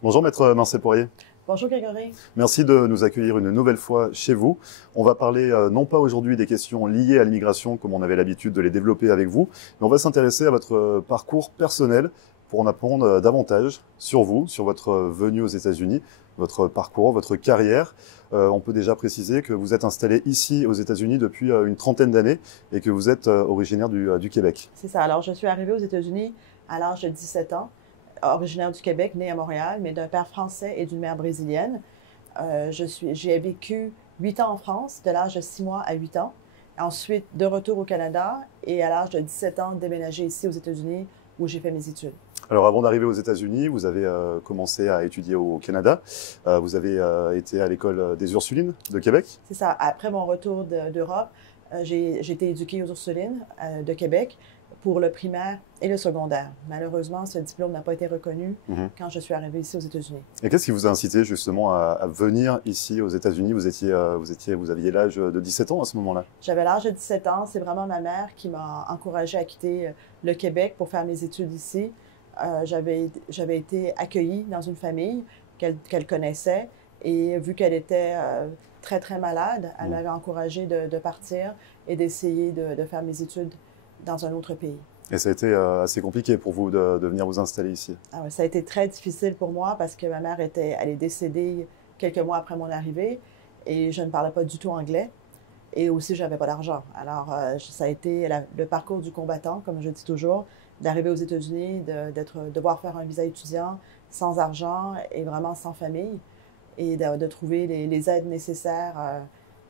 Bonjour Maître Marcel Poirier. Bonjour Grégory. Merci de nous accueillir une nouvelle fois chez vous. On va parler non pas aujourd'hui des questions liées à l'immigration comme on avait l'habitude de les développer avec vous, mais on va s'intéresser à votre parcours personnel pour en apprendre davantage sur vous, sur votre venue aux États-Unis, votre parcours, votre carrière. On peut déjà préciser que vous êtes installé ici aux États-Unis depuis une trentaine d'années et que vous êtes originaire du Québec. C'est ça. Alors, je suis arrivée aux États-Unis à l'âge de 17 ans, originaire du Québec, née à Montréal, mais d'un père français et d'une mère brésilienne. J'ai vécu 8 ans en France, de l'âge de 6 mois à 8 ans. Ensuite, de retour au Canada et à l'âge de 17 ans, déménagé ici aux États-Unis où j'ai fait mes études. Alors avant d'arriver aux États-Unis, vous avez commencé à étudier au Canada. Vous avez été à l'école des Ursulines de Québec. C'est ça. Après mon retour d'Europe, j'ai été éduquée aux Ursulines de Québec pour le primaire et le secondaire. Malheureusement, ce diplôme n'a pas été reconnu quand je suis arrivée ici aux États-Unis. Et qu'est-ce qui vous a incité justement à venir ici aux États-Unis? Vous aviez l'âge de 17 ans à ce moment-là? J'avais l'âge de 17 ans. C'est vraiment ma mère qui m'a encouragée à quitter le Québec pour faire mes études ici. J'avais été accueillie dans une famille qu'elle connaissait et vu qu'elle était très, très malade, elle m'avait encouragée de partir et d'essayer de faire mes études dans un autre pays. Et ça a été assez compliqué pour vous de venir vous installer ici? Ah ouais, ça a été très difficile pour moi parce que ma mère elle est décédée quelques mois après mon arrivée et je ne parlais pas du tout anglais. Et aussi, je n'avais pas d'argent. Alors, ça a été le parcours du combattant, comme je dis toujours, d'arriver aux États-Unis, devoir faire un visa étudiant sans argent et vraiment sans famille, et de trouver les aides nécessaires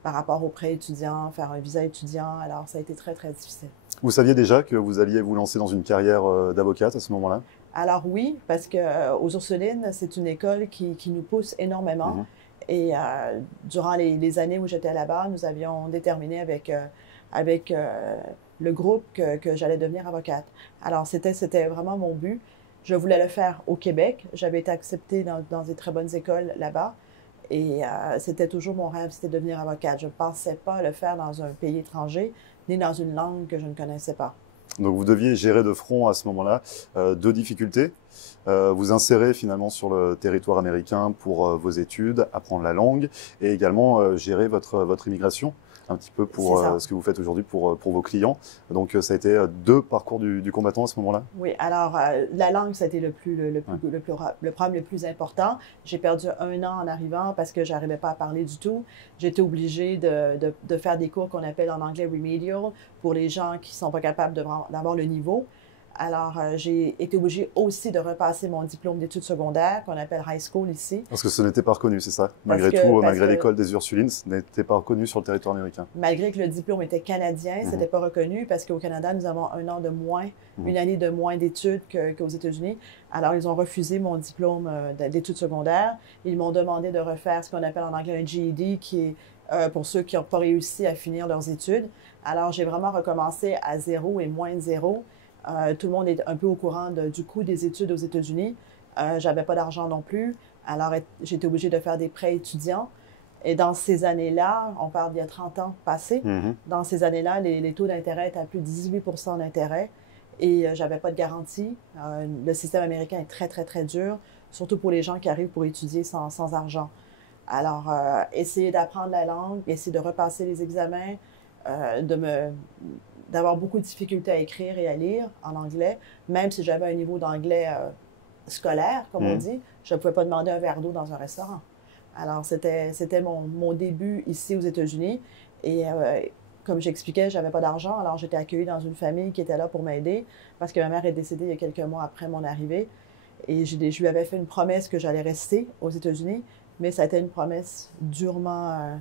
par rapport aux prêts étudiants, faire un visa étudiant. Alors, ça a été très, très difficile. Vous saviez déjà que vous alliez vous lancer dans une carrière d'avocate à ce moment-là? Alors oui, parce que aux Ursulines, c'est une école qui nous pousse énormément. Et durant les années où j'étais là-bas, nous avions déterminé avec le groupe que j'allais devenir avocate. Alors, c'était vraiment mon but. Je voulais le faire au Québec. J'avais été acceptée dans des très bonnes écoles là-bas. Et c'était toujours mon rêve, c'était de devenir avocate. Je ne pensais pas le faire dans un pays étranger, ni dans une langue que je ne connaissais pas. Donc vous deviez gérer de front à ce moment-là deux difficultés. Vous insérer finalement sur le territoire américain pour vos études, apprendre la langue et également gérer votre immigration un petit peu pour ce que vous faites aujourd'hui pour vos clients. Donc ça a été deux parcours du combattant à ce moment-là? Oui, alors la langue, ça a été le problème le plus important. J'ai perdu 1 an en arrivant parce que j'arrivais pas à parler du tout. J'étais obligée de faire des cours qu'on appelle en anglais remedial pour les gens qui sont pas capables d'avoir le niveau. Alors, j'ai été obligée aussi de repasser mon diplôme d'études secondaires, qu'on appelle high school ici. Parce que ce n'était pas reconnu, c'est ça? Malgré tout, malgré l'école des Ursulines, ce n'était pas reconnu sur le territoire américain. Malgré que le diplôme était canadien, ce n'était pas reconnu parce qu'au Canada, nous avons 1 an de moins, une année de moins d'études qu'aux États-Unis. Alors, ils ont refusé mon diplôme d'études secondaires. Ils m'ont demandé de refaire ce qu'on appelle en anglais un GED, qui est pour ceux qui n'ont pas réussi à finir leurs études. Alors, j'ai vraiment recommencé à 0 et moins de 0. Tout le monde est un peu au courant du coût des études aux États-Unis. J'avais pas d'argent non plus. Alors, j'étais obligée de faire des prêts étudiants. Et dans ces années-là, on parle d'il y a 30 ans passés, dans ces années-là, les taux d'intérêt étaient à plus de 18 % d'intérêt et j'avais pas de garantie. Le système américain est très, très, très dur, surtout pour les gens qui arrivent pour étudier sans argent. Alors, essayer d'apprendre la langue, essayer de repasser les examens, d'avoir beaucoup de difficultés à écrire et à lire en anglais, même si j'avais un niveau d'anglais scolaire, comme on dit, je ne pouvais pas demander un verre d'eau dans un restaurant. Alors, c'était mon début ici aux États-Unis. Et comme j'expliquais, je n'avais pas d'argent, alors j'étais accueillie dans une famille qui était là pour m'aider parce que ma mère est décédée il y a quelques mois après mon arrivée. Et je lui avais fait une promesse que j'allais rester aux États-Unis, mais ça a été une promesse durement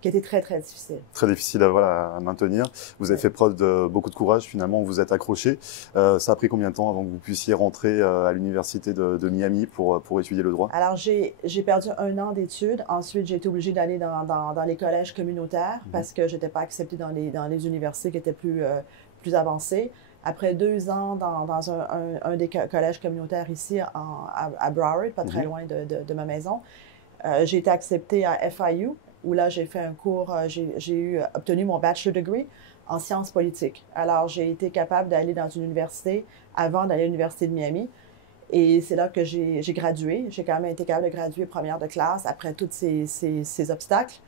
qui était très, très difficile. Très difficile à maintenir. Vous avez fait preuve de beaucoup de courage, finalement, vous êtes accroché. Ça a pris combien de temps avant que vous puissiez rentrer à l'université de Miami pour étudier le droit? Alors, j'ai perdu 1 an d'études. Ensuite, j'ai été obligée d'aller dans les collèges communautaires parce que je n'étais pas acceptée dans les universités qui étaient plus avancées. Après 2 ans dans un des collèges communautaires ici à Broward, pas très loin de ma maison, j'ai été acceptée à FIU, où là, j'ai fait un cours, j'ai obtenu mon bachelor degree en sciences politiques. Alors, j'ai été capable d'aller dans une université avant d'aller à l'université de Miami. Et c'est là que j'ai gradué. J'ai quand même été capable de graduer première de classe après tous ces obstacles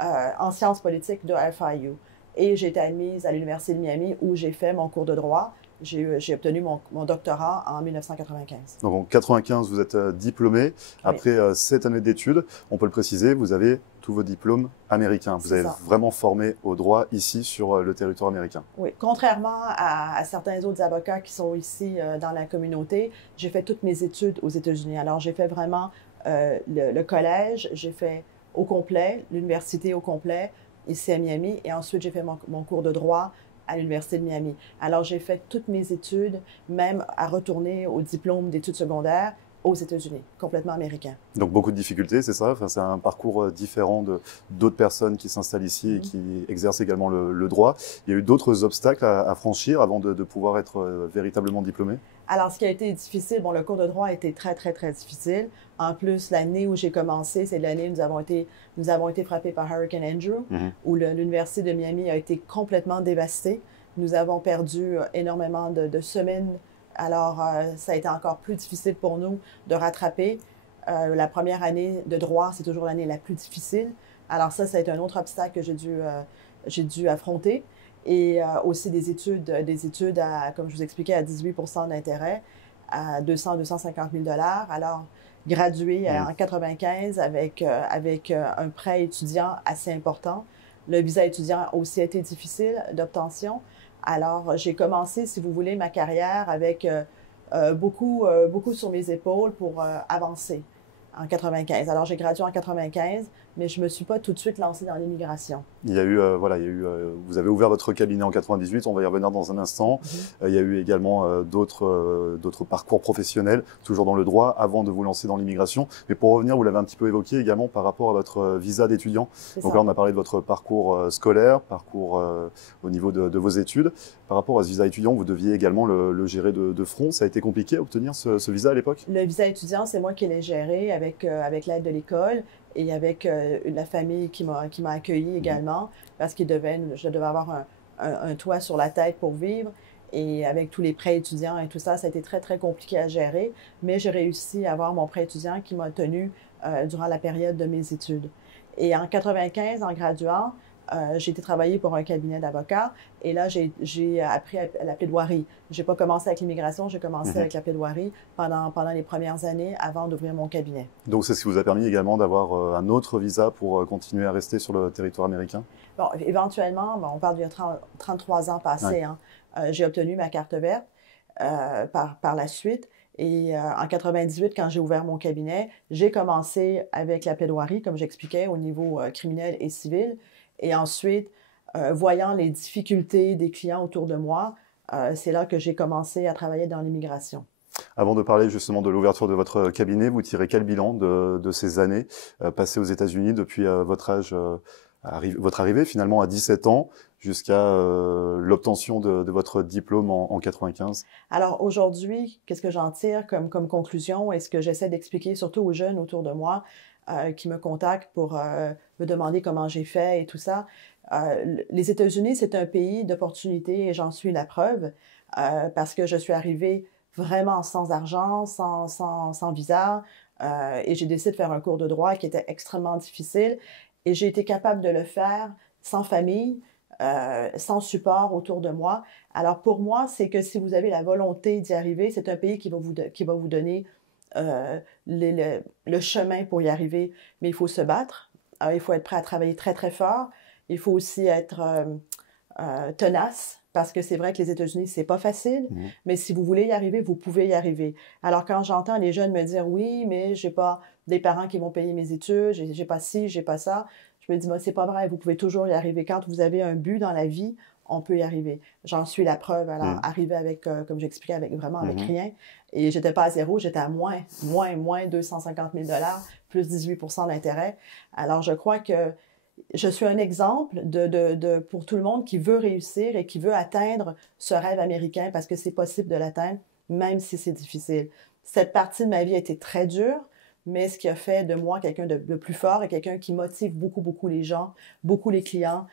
en sciences politiques de FIU. Et j'ai été admise à l'Université de Miami où j'ai fait mon cours de droit. J'ai obtenu mon doctorat en 1995. Donc en 95, vous êtes diplômé. Après 7 années d'études, on peut le préciser, vous avez tous vos diplômes américains. Vous avez vraiment formé au droit ici sur le territoire américain. Oui, contrairement à certains autres avocats qui sont ici dans la communauté, j'ai fait toutes mes études aux États-Unis. Alors j'ai fait vraiment le collège, j'ai fait au complet, l'université au complet, ici à Miami, et ensuite j'ai fait mon cours de droit à l'Université de Miami. Alors, j'ai fait toutes mes études, même à retourner au diplôme d'études secondaires aux États-Unis, complètement américain. Donc, beaucoup de difficultés, c'est ça? Enfin, c'est un parcours différent d'autres personnes qui s'installent ici et qui exercent également le droit. Il y a eu d'autres obstacles à franchir avant de pouvoir être véritablement diplômé? Alors, ce qui a été difficile, bon, le cours de droit a été très, très, très difficile. En plus, l'année où j'ai commencé, c'est l'année où nous avons été frappés par Hurricane Andrew, où l'Université de Miami a été complètement dévastée. Nous avons perdu énormément de semaines. Alors, ça a été encore plus difficile pour nous de rattraper. La première année de droit, c'est toujours l'année la plus difficile. Alors ça a été un autre obstacle que j'ai dû affronter. Et aussi des études à, comme je vous expliquais, à 18 % d'intérêt, à 200-250 000 $. Alors, gradué en 95 avec un prêt étudiant assez important. Le visa étudiant a aussi été difficile d'obtention. Alors, j'ai commencé, si vous voulez, ma carrière avec beaucoup sur mes épaules pour avancer en 95. Alors, j'ai gradué en 95, mais je ne me suis pas tout de suite lancée dans l'immigration. Il y a eu, vous avez ouvert votre cabinet en 98, on va y revenir dans un instant. Il y a eu également d'autres parcours professionnels, toujours dans le droit, avant de vous lancer dans l'immigration. Mais pour revenir, vous l'avez un petit peu évoqué également par rapport à votre visa d'étudiant. Donc là, on a parlé de votre parcours scolaire, parcours au niveau de vos études. Par rapport à ce visa étudiant, vous deviez également le gérer de front. Ça a été compliqué à obtenir ce visa à l'époque? Le visa étudiant, c'est moi qui l'ai géré avec l'aide de l'école et avec la famille qui m'a accueilli également, parce je devais avoir un toit sur la tête pour vivre. Et avec tous les prêts étudiants et tout ça, ça a été très, très compliqué à gérer. Mais j'ai réussi à avoir mon prêt étudiant qui m'a tenu durant la période de mes études. Et en 95, en graduant, j'ai été travailler pour un cabinet d'avocats et là, j'ai appris la plaidoirie. Je n'ai pas commencé avec l'immigration, j'ai commencé avec la plaidoirie pendant les premières années avant d'ouvrir mon cabinet. Donc, c'est ce qui vous a permis également d'avoir un autre visa pour continuer à rester sur le territoire américain? Bon, éventuellement, on parle d'il y a 33 ans passés. J'ai obtenu ma carte verte par la suite. Et en 98, quand j'ai ouvert mon cabinet, j'ai commencé avec la plaidoirie, comme j'expliquais, au niveau criminel et civil. Et ensuite, voyant les difficultés des clients autour de moi, c'est là que j'ai commencé à travailler dans l'immigration. Avant de parler justement de l'ouverture de votre cabinet, vous tirez quel bilan de ces années passées aux États-Unis depuis votre arrivée finalement à 17 ans jusqu'à l'obtention de votre diplôme en 95? Alors aujourd'hui, qu'est-ce que j'en tire comme conclusion et ce que j'essaie d'expliquer surtout aux jeunes autour de moi qui me contactent pour me demander comment j'ai fait et tout ça. Les États-Unis, c'est un pays d'opportunités et j'en suis la preuve parce que je suis arrivée vraiment sans argent, sans visa et j'ai décidé de faire un cours de droit qui était extrêmement difficile et j'ai été capable de le faire sans famille, sans support autour de moi. Alors pour moi, c'est que si vous avez la volonté d'y arriver, c'est un pays qui va vous donner le chemin pour y arriver, mais il faut se battre, il faut être prêt à travailler très très fort, il faut aussi être tenace, parce que c'est vrai que les États-Unis, c'est pas facile, mais si vous voulez y arriver, vous pouvez y arriver. Alors quand j'entends les jeunes me dire « oui, mais j'ai pas des parents qui vont payer mes études, j'ai pas ci, j'ai pas ça », je me dis « c'est pas vrai, vous pouvez toujours y arriver. Quand vous avez un but dans la vie, on peut y arriver. » J'en suis la preuve. Alors, arriver avec, comme j'expliquais, avec rien. Et j'étais pas à zéro, j'étais à moins 250 000 $, plus 18 % d'intérêt. Alors, je crois que je suis un exemple pour tout le monde qui veut réussir et qui veut atteindre ce rêve américain parce que c'est possible de l'atteindre, même si c'est difficile. Cette partie de ma vie a été très dure, mais ce qui a fait de moi quelqu'un de plus fort et quelqu'un qui motive beaucoup, beaucoup les gens, beaucoup les clients,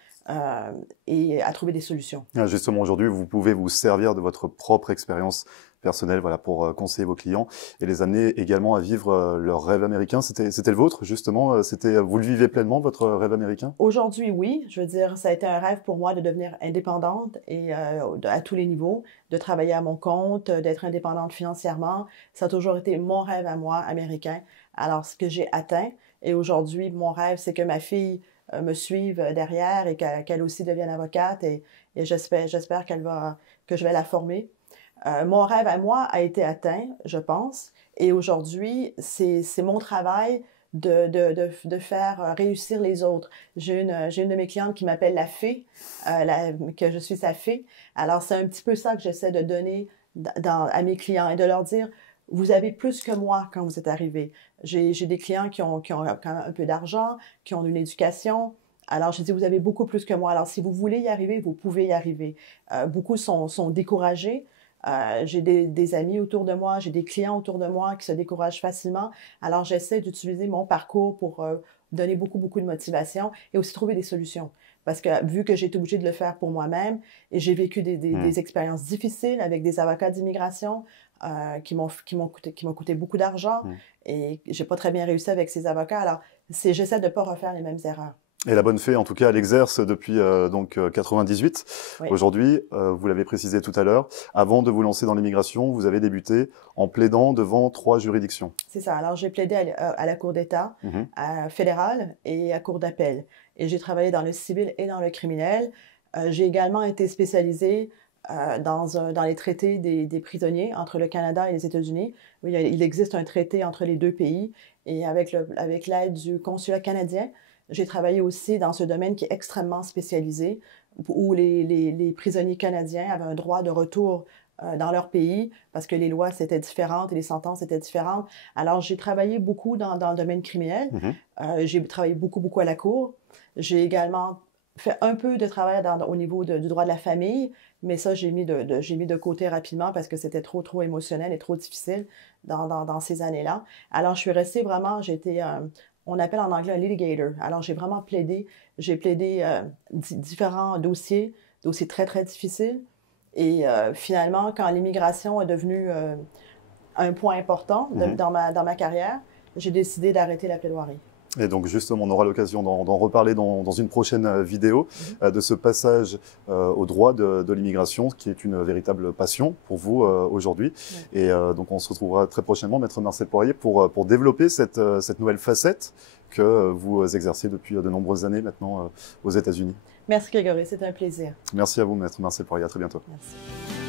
et à trouver des solutions. Justement, aujourd'hui, vous pouvez vous servir de votre propre expérience personnelle, voilà, pour conseiller vos clients et les amener également à vivre leur rêve américain. C'était le vôtre, justement. Vous le vivez pleinement, votre rêve américain? Aujourd'hui, oui. Je veux dire, ça a été un rêve pour moi de devenir indépendante et à tous les niveaux, de travailler à mon compte, d'être indépendante financièrement. Ça a toujours été mon rêve à moi, américain. Alors, ce que j'ai atteint, et aujourd'hui, mon rêve, c'est que ma fille me suive derrière et qu'elle aussi devienne avocate et j'espère que je vais la former. Mon rêve à moi a été atteint, je pense, et aujourd'hui, c'est mon travail de faire réussir les autres. J'ai une de mes clientes qui m'appelle la fée, que je suis sa fée. Alors, c'est un petit peu ça que j'essaie de donner à mes clients et de leur dire, vous avez plus que moi quand vous êtes arrivés. J'ai des clients qui ont quand même un peu d'argent, qui ont une éducation. Alors, je dis, vous avez beaucoup plus que moi. Alors, si vous voulez y arriver, vous pouvez y arriver. Beaucoup sont découragés. J'ai des amis autour de moi, j'ai des clients autour de moi qui se découragent facilement. Alors, j'essaie d'utiliser mon parcours pour donner beaucoup de motivation et aussi trouver des solutions. Parce que vu que j'ai été obligée de le faire pour moi-même et j'ai vécu des expériences difficiles avec des avocats d'immigration qui m'ont coûté beaucoup d'argent et j'ai pas très bien réussi avec ces avocats. Alors, j'essaie de pas refaire les mêmes erreurs. Et la bonne fée, en tout cas, elle exerce depuis 98. Oui. Aujourd'hui, vous l'avez précisé tout à l'heure, avant de vous lancer dans l'immigration, vous avez débuté en plaidant devant 3 juridictions. C'est ça. Alors, j'ai plaidé à la Cour d'État fédérale et à Cour d'appel. Et j'ai travaillé dans le civil et dans le criminel. J'ai également été spécialisée dans les traités des prisonniers entre le Canada et les États-Unis. Il existe un traité entre les deux pays et avec l'aide du consulat canadien, j'ai travaillé aussi dans ce domaine qui est extrêmement spécialisé, où les prisonniers canadiens avaient un droit de retour dans leur pays parce que les lois c'était différentes et les sentences étaient différentes. Alors, j'ai travaillé beaucoup dans le domaine criminel. J'ai travaillé beaucoup à la cour. J'ai également fait un peu de travail au niveau du droit de la famille, mais ça, j'ai mis de côté rapidement parce que c'était trop émotionnel et trop difficile dans ces années-là. Alors, je suis restée vraiment, on appelle en anglais un litigator. Alors, j'ai plaidé différents dossiers très difficiles. Et finalement, quand l'immigration est devenue un point important dans ma carrière, j'ai décidé d'arrêter la plaidoirie. Et donc justement, on aura l'occasion d'en reparler dans une prochaine vidéo, de ce passage au droit de l'immigration, qui est une véritable passion pour vous aujourd'hui. Et donc on se retrouvera très prochainement, Maître Marcel Poirier, pour développer cette nouvelle facette que vous exercez depuis de nombreuses années maintenant aux États-Unis. Merci Grégory, c'était un plaisir. Merci à vous, Maître Marcel Poirier, à très bientôt. Merci.